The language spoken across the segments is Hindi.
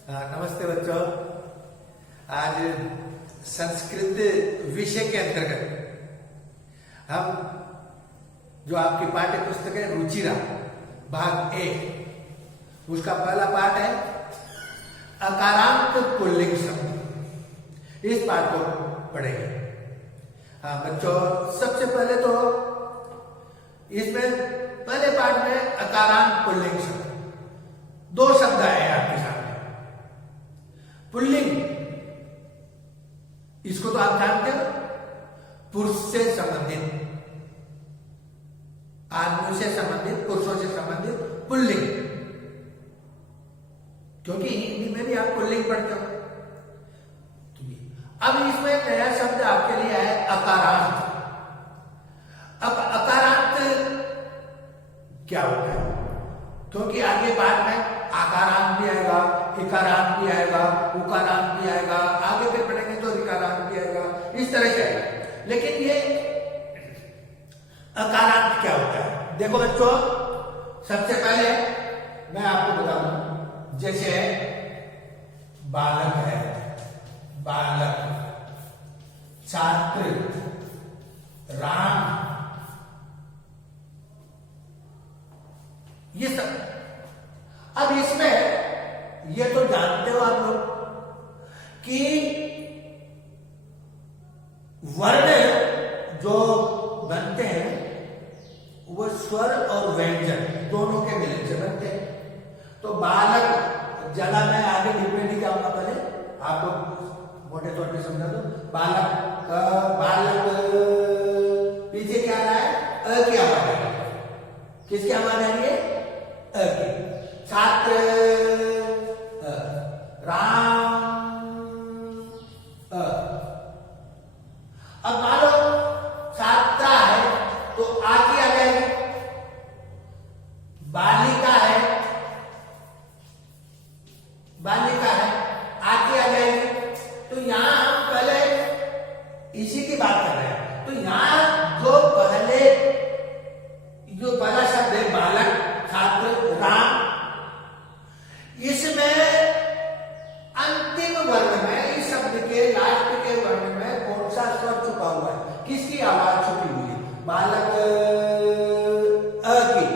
नमस्ते बच्चों। आज संस्कृत विषय के अंतर्गत हम जो आपकी पाठ्य पुस्तक है रुचिरा भाग ए, उसका पहला पाठ है अकारांत पुल्लिंग शब्द। इस पाठ को पढ़ेंगे। हाँ बच्चों, सबसे पहले तो इसमें पहले पाठ में अकारांत पुल्लिंग शब्द दो शब्द आए आपके सामने। पुल्लिंग, इसको तो आप जानते हो, पुरुष से संबंधित, आदमियों से संबंधित, पुरुषों से संबंधित पुल्लिंग, क्योंकि हिंदी में भी आप पुल्लिंग पढ़ते हो। अब इसमें नया शब्द आपके लिए है अकारांत। अब अकारांत क्या होता है? क्योंकि आगे बाद में आकारांत भी आएगा, इकारांत भी आएगा, उकारांत भी आएगा, आगे फिर पढ़ेंगे तो ऋकारांत भी आएगा, इस तरह से आएगा। लेकिन ये अकारांत क्या होता है? देखो बच्चों, सबसे पहले मैं आपको बता दूं, जैसे बालक है, बालक, छात्र, राम, ये सब। अब इसमें ये तो जानते हो आप लोग कि वर्ण जो बनते हैं वो स्वर और व्यंजन दोनों के मिलन से बनते हैं। तो बालक, जला मैं आगे लिखने नहीं जाऊंगा, पहले आपको मोटे तौर पे समझा दो। बालक, बालक पीछे क्या आ रहा है? अ की आवाज आ रही है। किसकी आवाज आ रही है? अ की। छात्र, राम, अ। अब मान लो छात्रा है तो आ की आ जाएगी। बालिका है, बालिका है, आ की आ जाएगी। तो यहां हम पहले इसी की बात कर रहे हैं। तो यहां जो पहला शब्द है बालक, छात्र, राम, इसमें अंतिम वर्ण में, इस शब्द के लास्ट के वर्ण में कौन सा स्वर छुपा हुआ है? किसकी आवाज छुपी हुई है? बालक अ की,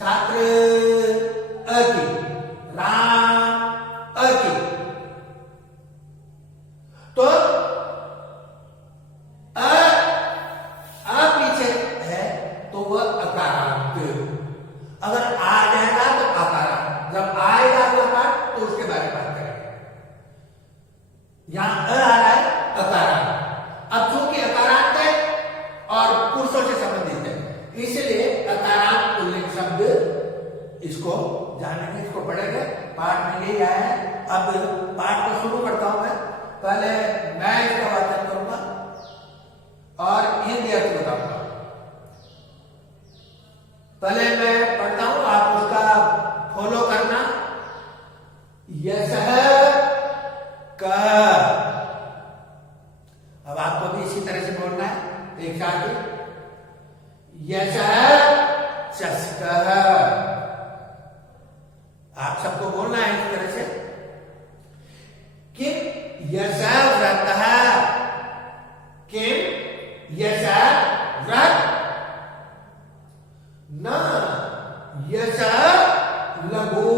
छात्र अ की, राम अ की। तो अ पीछे है तो वह अकारांत। अगर आ जाएगा तो आकारांत, जब आएगा अगला पाठ तो उसके बारे में बात करेंगे। यहां अ आ रहा है, अकारांत। अब चूंकि अकारांत है और पुरुषों से संबंधित है, इसलिए अकारांत पुल्लिंग शब्द, इसको जानेंगे, इसको पढ़ेंगे। पाठ में यही आया है। अब पाठ को शुरू करता हूं मैं। पहले मैं इसका वाचन करूंगा और हिंदी अर्थ बताऊंगा। पहले मैं पढ़ता हूं, आप उसका फॉलो करना। यशः कः, अब आपको भी इसी तरह से बोलना है, एक साथ ही। यशः चषकः, आप सबको बोलना है इस तरह से। किम यशः व्रतः, किम यशः व्रत, न यशः लघु।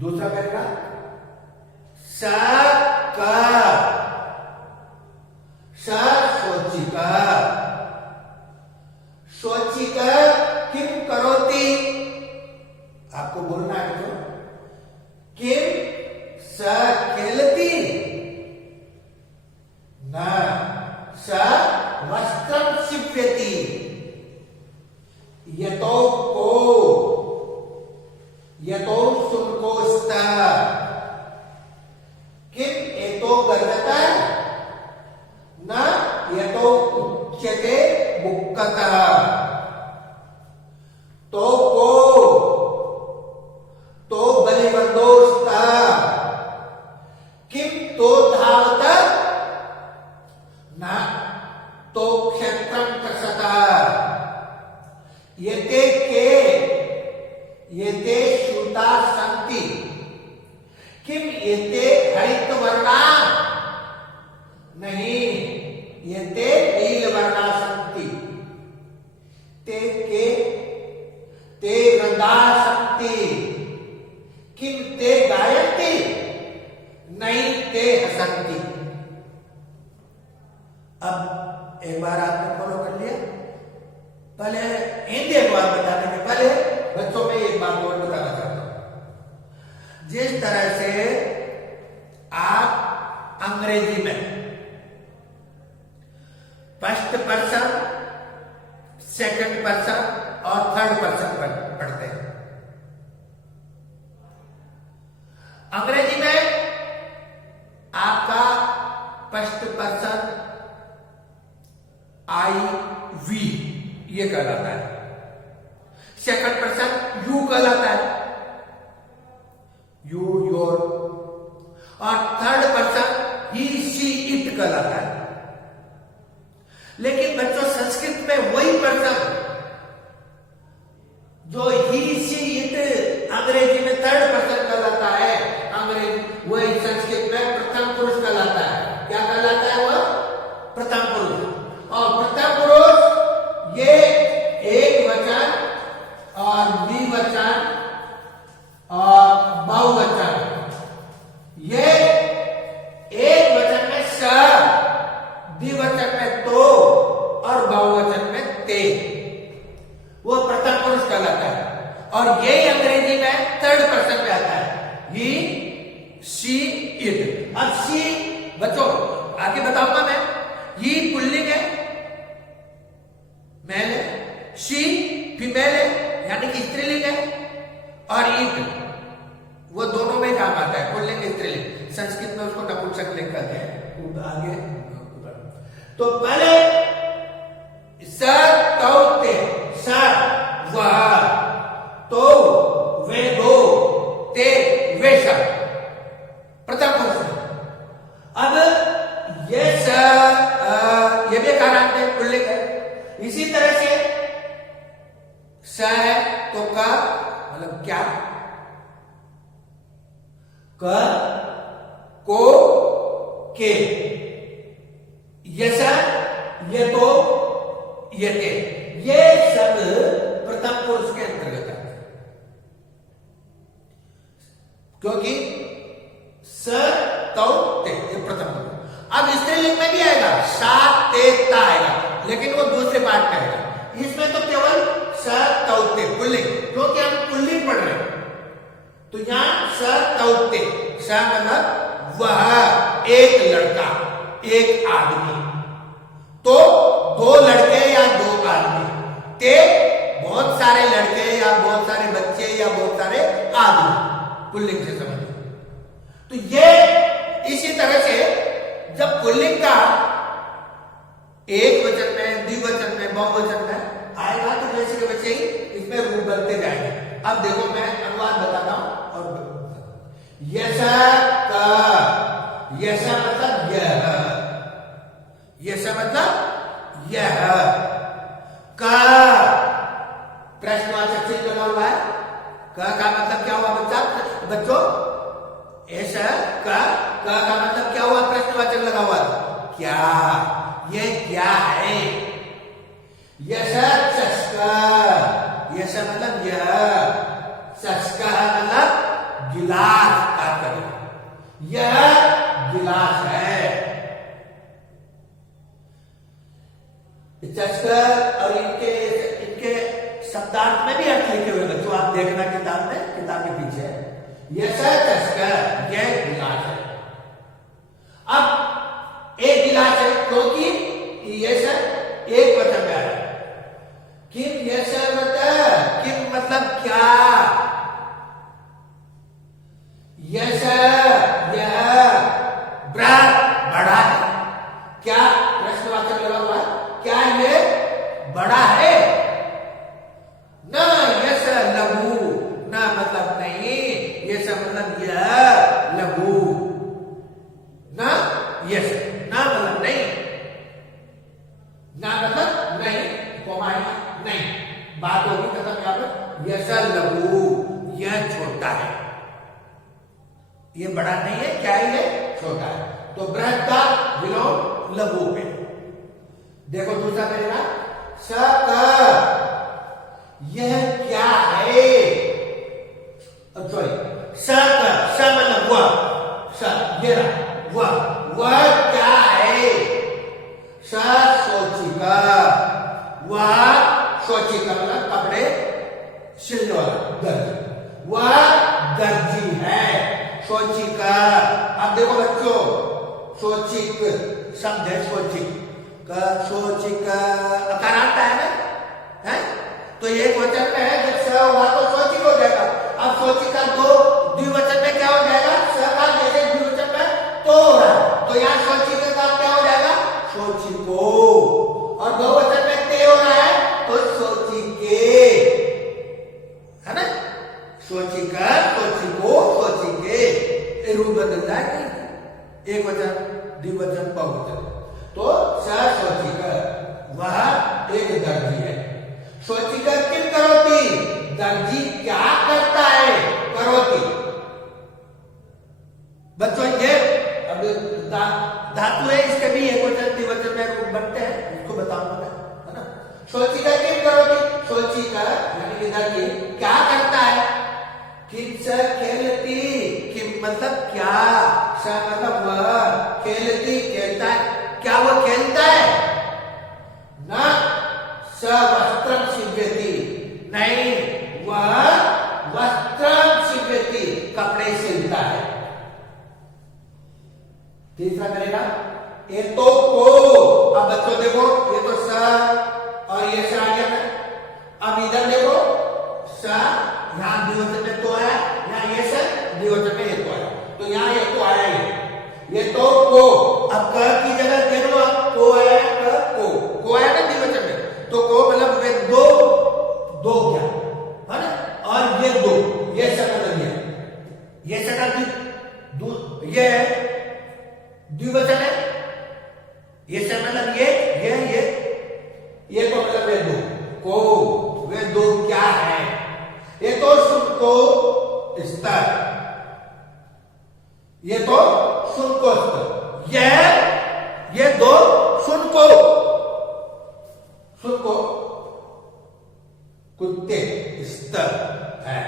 दूसरा करेगा स क, स शोचिक, शोचिक किम करोति, आपको बोलना है तो। किम स खेलती, न स वस्त्रम सिप्यति, यतो को, यतो शुल्कोस्त, किम एतो गर्गत, न यतो उच्यते बुक्कतः, तो को, तो बलिवंदोस्त, किम तो धावत, न तो क्षेत्रम कसत, यते के जिस तरह से आप अंग्रेजी में फर्स्ट पर्सन, सेकंड पर्सन और थर्ड पर्सन पढ़ते हैं। अंग्रेजी में आपका फर्स्ट पर्सन आई वी ये कहलाता है, सेकंड पर्सन यू कहलाता है, यू योर, और third person he she it कहलाता है। लेकिन बच्चों संस्कृत में वही पर्सन जो ही शी इट अंग्रेजी में थर्ड पर्सन कहलाता है, अंग्रेजी वही संस्कृत में प्रथम पुरुष कहलाता है। क्या कहलाता है वह? प्रथम पुरुष। और प्रथम पुरुष ये एक वचन और द्विवचन और बहुवचन, ये एक वचन में स, द्विवचन में तो और बहुवचन में ते, वो प्रथम पुरुष कहलाता है। और यही अंग्रेजी में थर्ड पर्सन में आता है, ही शी इट। अब शी बच्चों आगे बताऊंगा मैं, ही पुल्लिंग है, मेल है, शी फीमेल है यानी कि स्त्रीलिंग है, और इट वो दोनों में काम आता है, पुल्लिंग स्त्रीलिंग। संस्कृत में उसको नपुंसकलिंग कहते हैं। आगे तो पहले स तौ ते, स वह, तो वे दो, ते वे सब, प्रथम पुरुष। अब ये स ये भी कारांत है, पुल्लिंग है। इसी तरह से स है तो का मतलब क्या, क को के, यस ये तो ये ते, ये सब प्रथम पुरुष के अंतर्गत है, क्योंकि स तौ ते ये प्रथम पुरुष। अब स्त्रीलिंग में भी आएगा, सा ते ता आएगा, लेकिन वो दूसरे पार्ट में आएगा। इसमें तो केवल स तौ ते पुल्लिंग, क्योंकि हम पुल्लिंग पढ़ रहे हैं। तो यहां स तौ ते, स मतलब वह एक लड़का, एक आदमी, तो दो लड़के या दो आदमी, ते बहुत सारे लड़के या बहुत सारे बच्चे या बहुत सारे आदमी, पुल्लिंग से समझिए। तो ये इसी तरह से जब पुल्लिंग का एक वचन में, द्विवचन में, बहुवचन में आएगा तो जैसे के वैसे ही इसमें रूप बनते जाएंगे। अब देखो मैं अनुवाद बताता हूं और यस का, यस मतलब यह, यस मतलब यह, का प्रश्नवाचक चिन्ह लगा हुआ है। का मतलब क्या हुआ बच्चों? ऐसा का मतलब क्या हुआ? प्रश्नवाचक लगा हुआ क्या, ये क्या है? यस चस्का, यस मतलब यह, चस्का मतलब गिलास का करें, यह गिलास है। चस्का और इनके शब्दार्थ में भी अर्थ लिखे हुए बच्चों, आप देखना किताब में, किताब के पीछे यस चस्का, यह गिलास है। अब एक गिलास है क्योंकि यस एक वचन में आ रहा है। किम यस मतलब, किम मतलब क्या, यस यह बृहत बड़ा है, क्या प्रश्नवाचक लगा हुआ है, क्या ये बड़ा है? न यस लघु, न मतलब नहीं, यस मतलब यह लघु, न यस, न मतलब नहीं, न मतलब नहीं, नहीं, बात होगी खत्म। यहां पर यस लघु, यह छोटा है, ये बड़ा नहीं है, क्या है ये? छोटा है। तो बृहत का विलोम लघु पे। देखो दूसरा करेगा, स यह क्या है? सॉरी, स मतलब वह, स ये वह क्या है? स सोचिका, वह सोचिका मतलब कपड़े सिलने वाला दर्जी, वह दर्जी है। सोचिक। अब देखो बच्चों, सोचिक शब्द है, सोचिक का सोचिक अकार आता है ना, है? तो एक वचन में है, जब स हुआ तो सोचिक हो जाएगा। अब सोचिक का दो द्विवचन में क्या हो जाएगा? स का जैसे द्विवचन में तो हो रहा है, तो यहाँ सोचिक का क्या हो जाएगा? सोचिको। और बहुवचन में ते हो रहा है तो सोचिके, है ना? सोचिका, सोचिको, सोचिके, रूप बदल जाएगा। एक वचन, द्विवचन, बहुवचन। तो स सोचिक, वह एक दर्जी है। सोचिक किम करोति, दर्जी क्या करता है? करोति। बच्चों ये अब धातु है, इसके भी एक वचन द्विवचन में रूप बनते हैं, उसको बताऊंगा मैं, है ना? सोचिक किम करोति, सोचिक यानी कि दर्जी क्या करता है? किंच खेलती, किम मतलब क्या, स मतलब वह, खेलती खेलता है, क्या वो खेलता है? न स वस्त्रम सीव्यति, नहीं, वह वस्त्रम सीव्यति, कपड़े सिलता है। तीसरा करेगा ये तो को। अब बच्चों देखो, ये तो स और ये स आ गया। अब इधर देखो, स यहां द्विवचन में तो आया, यहां ये स द्विवचन में ये तो आया, तो यहां ये तो आया ही, ये तो को। अब क की जगह देख लो, अब को आया, को आया ना द्विवचन में, तो को मतलब वे दो, दो क्या, है ना? और ये दो, ये सकल दिया, ये सकल ये द्विवचन है, ये से मतलब ये तो मतलब वे दो को, वे दो क्या है? ये तो सुनको स्तर, ये तो सुनको स्तर, ये दो सुनको कुत्ते स्तर है,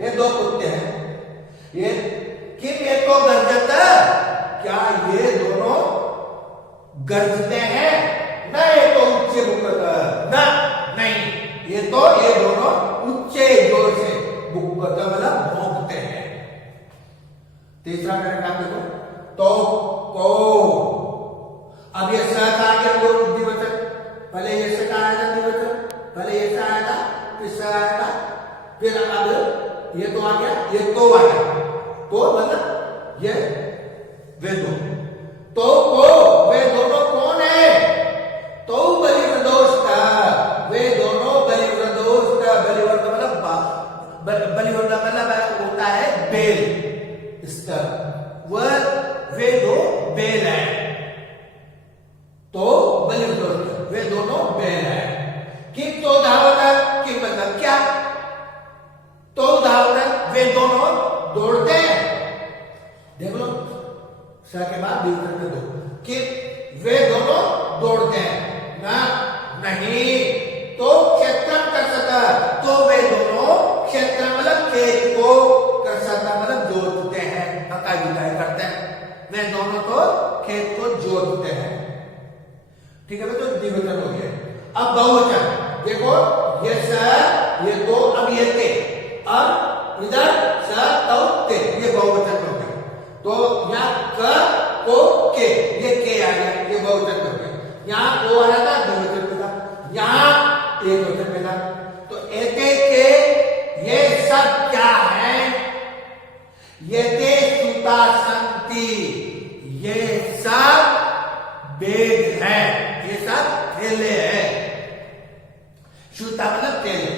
ये दो कुत्ते हैं। ये किम ये तो गर्जता, क्या ये दोनों गरजते हैं? न ये तो उच्चे न, नहीं, ये दोनों उच्चे जोर से बुक्कत मतलब भौंकते हैं। तीसरा मेरा काम देखो, तो को। अब ये स का आ गया दो द्विवचन, पहले ये स का आया था द्विवचन, पहले ये स आया था, फिर स आया था, फिर अब ये तो आ गया, ये तो आ गया, तो मतलब ये वे दो, तो को, वे दोनों कौन है? तो बलिवृदोष्ट, वे दोनों बलिवृदोष्ट, बलिवृद मतलब होता है बेल स्तर, वह वे दो बेल है, तो बलिवृदोष्ट वे दोनों बेल है। किम तो धावत, किम मतलब क्या? तो धावत वे दोनों दौड़ते हैं, देख लो स के बाद द्विवचन में दो, कि वे दोनों दौड़ते हैं ना, नहीं, तो क्षेत्रम कर सका, तो वे दोनों क्षेत्र मतलब खेत को कर सका मतलब जोतते हैं, हका बिताई करते हैं, वे दोनों तो खेत को जोतते हैं। ठीक है, तो द्विवचन हो गया। अब बहुवचन देखो, ये स, ये दो, अब ये ते, अब इधर स तो ते, ये बहुवचन हो गया। तो यहाँ क को के, ये के आ गया, ये बहुवचन हो गया। यहाँ को आ रहा था, द्विवचन में था, यहाँ एक वचन में था, तो एते के ये सब क्या है? ये ते सूता संति, ये सब बेग है, ये सब थैले है। सूता मतलब थैले।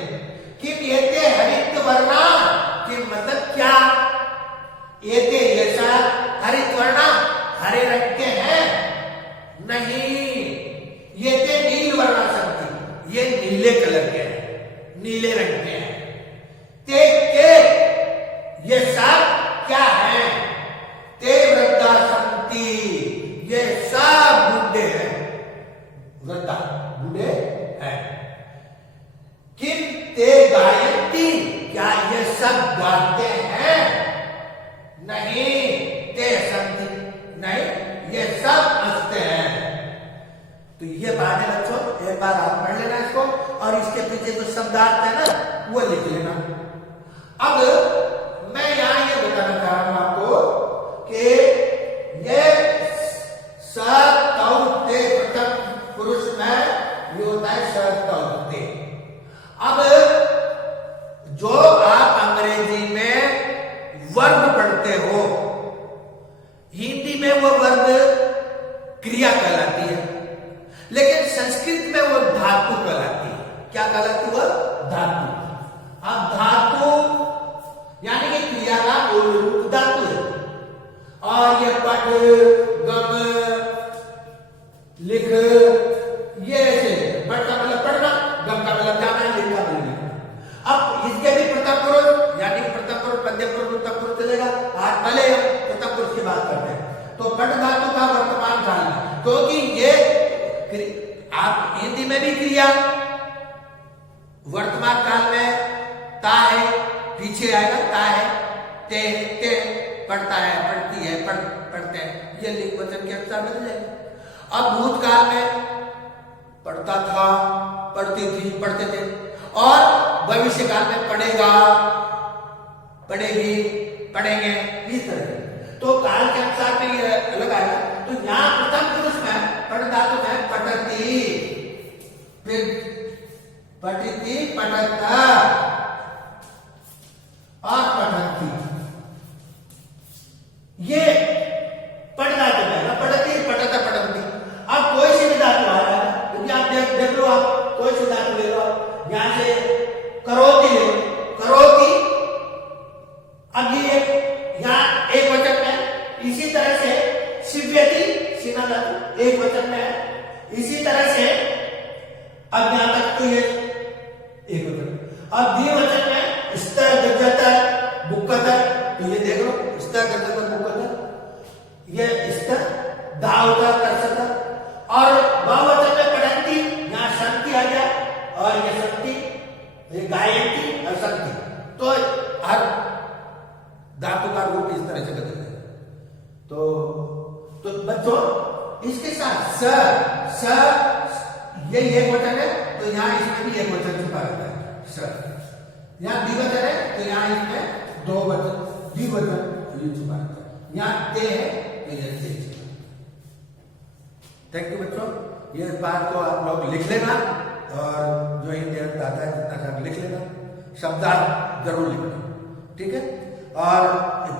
किम ये ते हरित वर्णा, किम मतलब क्या? ये ते ऐसा हरित वर्णा, हरे रंग के हैं? नहीं, ये ते नील वर्णा संति, ये नीले कलर के हैं, नीले रंग के हैं। ते के ये सब क्या है? ते वृद्धा संति, ये सब बुढ़े हैं, वृद्धा बूढ़े हैं। किम ते गायंती, क्या ये सब गाते हैं? नहीं, ते संति, नहीं, ये सब हंसते हैं। तो ये बात है बच्चों, एक बार आप पढ़ लेना इसको, और इसके पीछे जो शब्दार्थ है ना वो लिख लेना। अब मैं यहां ये बताना चाह रहा हूं आपको जो आप अंग्रेजी में वर्ब पढ़ते हो, हिंदी में वो वर्ब क्रिया कहलाती है, लेकिन संस्कृत में वो धातु कहलाती है। क्या कहलाती है? वो धातु। अब धातु यानी कि क्रिया का मूल रूप धातु है। और ये पढ़, गम, लिख, ये ऐसे पढ़ का मतलब पढ़ना, गम का मतलब जाना, लिख का मतलब लिखना। अब इसके भी प्रथम पुरुष यानी प्रथम पुरुष, मध्यम पुरुष, उत्तम पुरुष चलेगा। आज पहले हम प्रथम पुरुष की बात करते हैं। तो पढ़ धातु का वर्तमान काल में, क्योंकि ये आप हिंदी में भी क्रिया वर्तमान काल में ता है, पीछे आएगा ता है, ते पढ़ता है, पढ़ती है, पढ़ते हैं, ये लिंग वचन के अनुसार बदल जाएगा। अब भूतकाल में पढ़ता था, पढ़ती थी, पढ़ते थे, और भविष्य काल में पढ़ेगा, पढ़ेगी, पढ़ेंगे, इस तरह। तो काल के अनुसार में ये अलग आएगा। तो यहां प्रथम पुरुष में पढ़ धातु में पठती, फिर पठती, पठता और पठती, ये पढ़ धातु में पढ़ती, पठता, पठती। अब कोई सी भी धातु आ रहा है, क्योंकि आप देख लो, आप कोई सी धातु ले लो, यहां से करोति ले लो, करोति। अब ये यहां एक वचन में, इसी तरह से शिव्यति, सीना धातु एक वचन में है, इसी तरह से अब यहां तक तो ये एक वचन। अब द्विवचन में स्तर, गजतर, बुक्कतर, तो ये देख लो, स्तर, गजतर, बुक्कतर, ये स्तर, दावतर, करसतर। और बहुवचन में पढ़ंती, यहां शक्ति आ गया, और ये शक्ति, ये गायंती और शक्ति। तो हर धातु का रूप इस तरह से बदल है। तो बच्चों, इसके साथ स ये एक वचन है, तो यहां इसमें भी एक वचन छुपा रहता है, स। यहां द्विवचन है, तो यहां इसमें दो वचन, द्विवचन ये छुपा रहता है। यहां ते है, तो ये ते छुपा। थैंक यू बच्चों, ये बात को आप लोग लिख लेना, और जो हिंदी आता है जितना लिख लेना, शब्दार्थ जरूर लिखना, ठीक है। और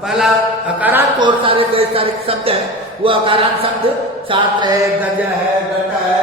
पहला अकारांत और सारे शब्द है, वो अकारांत शब्द छात्र है, गज है, घट है,